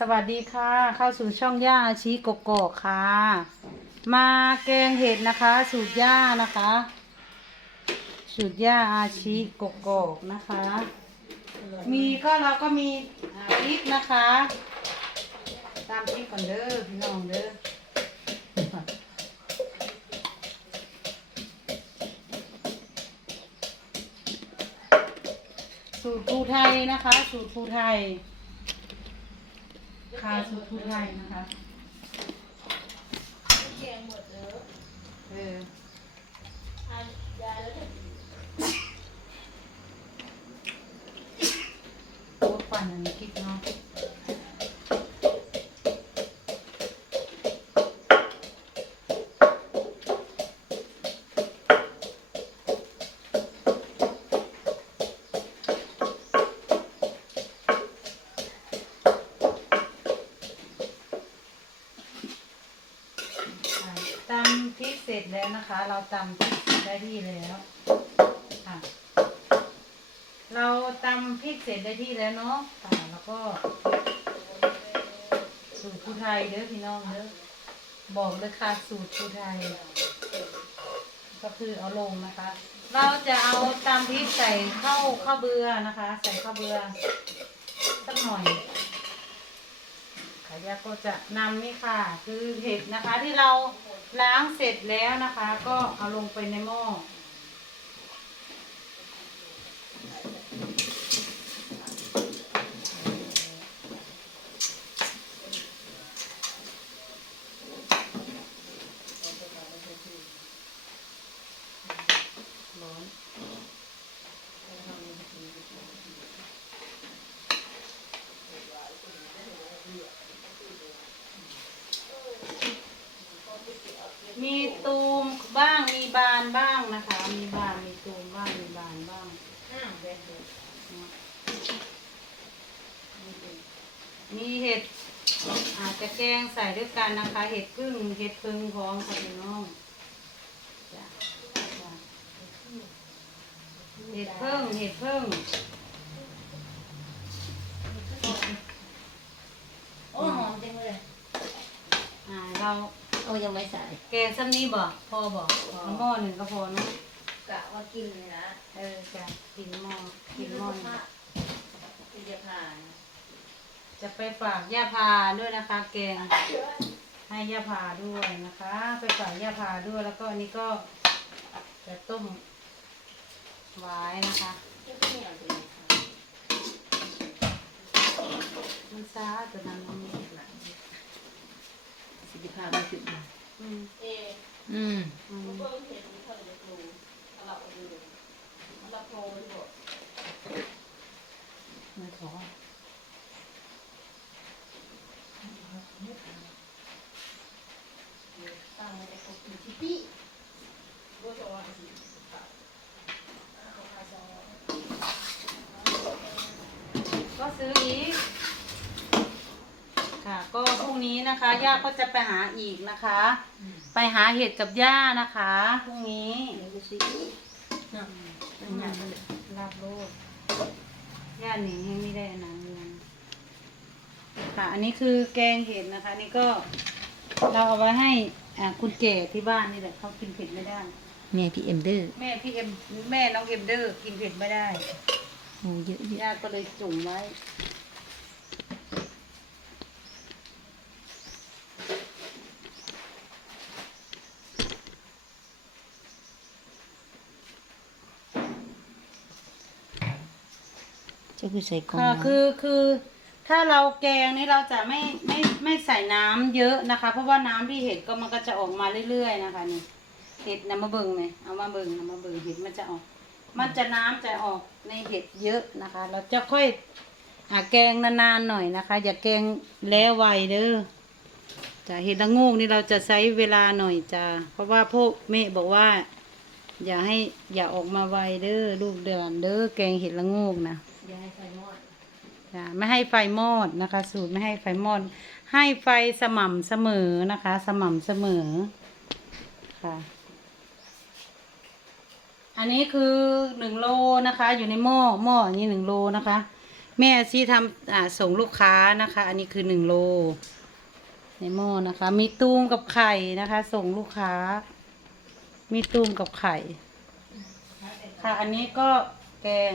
สวัสดีค่ะ เข้าสู่ช่องย่าอาชีกกอกค่ะ มาแกงเห็ดนะคะ สูตรย่านะคะ สูตรย่าอาชีกกอกนะคะ มีก็เราก็มีอ่าพริกนะคะ ตามพริกก่อนเด้อพี่น้องเด้อสูตรภูไทยนะคะ สูตรภูไทยาสูตรภูไทยนะคะเออโอ้ปั่นอันนี้คิดเนาะค่ะตำพริกเสร็ จแล้วนะคะ เราตำพริกได้ที่แล้วค่ะ เราตำพริกเสร็จได้ที่แล้วเนาะค่ะแล้วก็ สูตรภูไทยเด้อพี่น้องเด้อบอกเลยค่ะสูตรภูไทย ก็คือเอาลงนะคะ เราจะเอาตำพริกใส่ข้าวข้าวเบือนะคะ ใส่ข้าวเบือสักหน่อยายาก็จะนำนี่ค่ะ คือเห็ดนะคะที่เราล้างเสร็จแล้วนะคะ ก็เอาลงไปในหม้อร้อนมีตูมบ้างมีบานบ้างนะคะ มีบานมีตูมบ้างมีบานบ้าง มีเห็ดอาจจะแกงใส่ด้วยกันนะคะ เห็ดพึ่งเห็ดพึ่งพร้อมค่ะพี่น้องจ้ะจ้ะเห็ดเพิ่งเห็ดเพิ่งโอ้หอมจังเลยอ่าเราโอ้ยังไม่ใส่แกงซ้ำนี้บ่พอบ่เอาหม้อหนึ่งก็พอเนอะ กะว่ากินเลยนะเออจ้ะกินหม้อกินหม้อหนึ่งที่จะผ่านจะไปฝากย่าพาด้วยนะคะ แกงให้ย่าพาด้วยนะคะ ไปฝากย่าพาด้วยแล้วก็อันนี้ก็จะต้มไว้นะคะมันซาตัวนั้นมันมีหลังสิบห้าบาทสิบอืมอืมอืม ไม่ขอตั้งไว้แต่คนกินที่ปี้ก็ซื้ออีก ค่ะ ก็พรุ่งนี้นะคะ ย่าก็จะไปหาอีกนะคะ ไปหาเห็ดกับย่านะคะพรุ่งนี้เดี๋ยวจะซื้อเนาะเป็นงานมันเลยลาบโลดย่าหนิงยังไม่ได้อันนั้นเลยค่ะ อันนี้คือแกงเห็ดนะคะ นี่ก็เราเอาไว้ให้อ่าคุณแก่ที่บ้านนี่แหละเขากินเผ็ดไม่ได้ แม่พี่เอ็มเดอร์แม่พี่เอ็มแม่น้องเอ็มเดอร์กินเผ็ดไม่ได้ โอ้เยอะเยอะ ย่าก็เลยจุ่มไว้ เจ้าคือใส่กล่องค่ะมาคือคือถ้าเราแกงนี่เราจะไม่ไม่ไม่ใส่น้ำเยอะนะคะ เพราะว่าน้ำที่เห็ดก็มันก็จะออกมาเรื่อยๆนะคะนี่เห็ดนำมาเบิ่งไหมเอามาเบิ่งนำมาเบิ่งเห็ดมันจะออก มันจะน้ำจะออกในเห็ดเยอะนะคะ เราจะค่อยอ่าแกงนานๆหน่อยนะคะ อย่าแกงแล้วไวเด้อจ้ะเห็ดละโงูกนี่เราจะใช้เวลาหน่อยจ้ะเพราะว่าพวกแม่บอกว่า อย่าให้อย่าออกมาไวเด้อลูกเดือนเด้อแกงเห็ดละโงูกนะ อย่าให้ไฟมอดจ้ะไม่ให้ไฟมอดนะคะ สูตรไม่ให้ไฟมอด ให้ไฟสม่ำเสมอนะคะ สม่ำเสมอค่ะ อันนี้คือหนึ่งโลนะคะ อยู่ในหม้อหม้ออย่างนี้หนึ่งโลนะคะ แม่อาชีทำอ่าส่งลูกค้านะคะ อันนี้คือหนึ่งโล ในหม้อนะคะ มีตูมกับไข่นะคะ ส่งลูกค้า มีตูมกับไข่ค่ะ อันนี้ก็แกง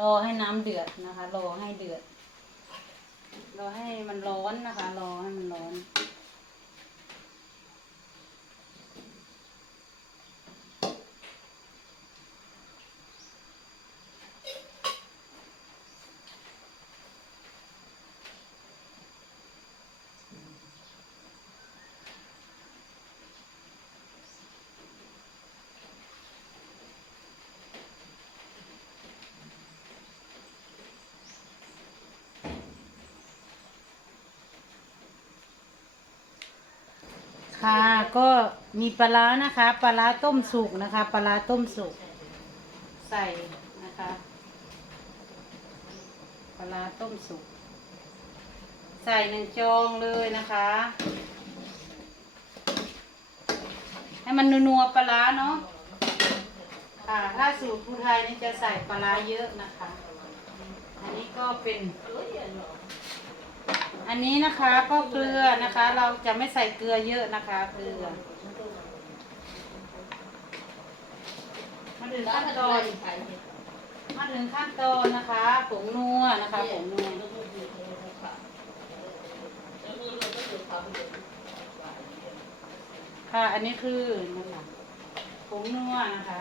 รอให้น้ำเดือดนะคะ รอให้เดือด รอให้มันร้อนนะคะ รอให้มันร้อน ค่ะ ก็มีปลาร้านะคะ ปลาร้าต้มสุกนะคะ ปลาร้าต้มสุก ใส่นะคะ ปลาร้าต้มสุก ใส่หนึ่งจองเลยนะคะ ให้มันนัวๆปลาร้าเนาะค่ะถ้าสูตรภูไทยนี่จะใส่ปลาร้าเยอะนะคะ อันนี้ก็เป็น อันนี้นะคะก็เกลือนะคะ เราจะไม่ใส่เกลือเยอะนะคะเกลือมาถึงขั้นตอนมาถึงขั้นตอนนะคะผงนัวนะคะผงนัวค่ะ อันนี้คือนะคะผงนัวนะคะ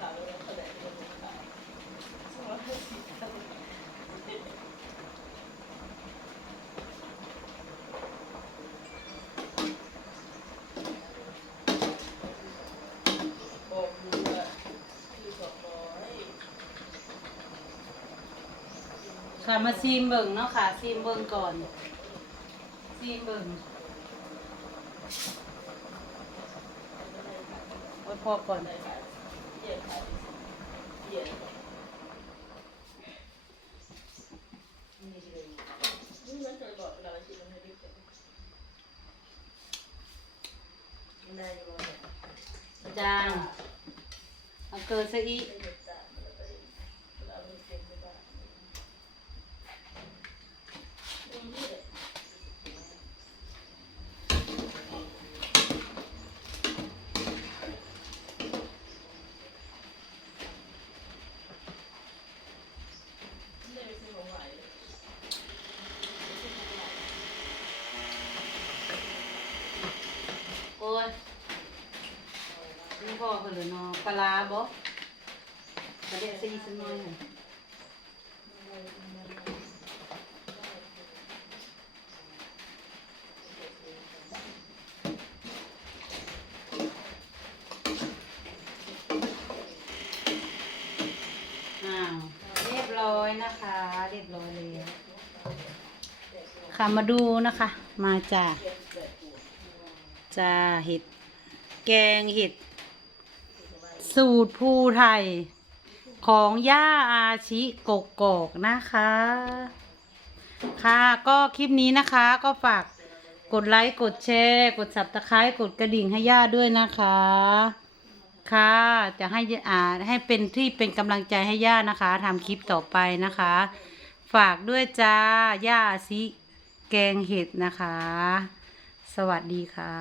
ค่ะมาซีมเบิ่งเนาะค่ะซีมเบิ่งก่อนซีมเบิ่งโอ้พอก่อน จางเอาเกลือซะอีกโอ้ยนี่พ่อเพิ่นเลยเนาะปลาร้าบ่กระเดะซีสักหน่อยหนึ่งอ้าวเรียบร้อยนะคะ เรียบร้อยเลย ค่ะมาดูนะคะ มาจ้าจ้าเห็ดแกงเห็ด สูตรภูไทย ของย่าอาชิกกกอกนะคะ ค่ะก็คลิปนี้นะคะก็ฝากกดไลค์กดแชร์ กดสับตะไคร้กดกระดิ่งให้ย่าด้วยนะคะ ค่ะจะให้อ่าให้เป็นที่เป็นกำลังใจให้ย่านะคะทำคลิปต่อไปนะคะ ฝากด้วยจ้าย่าอาชิแกงเห็ดนะคะ สวัสดีค่ะ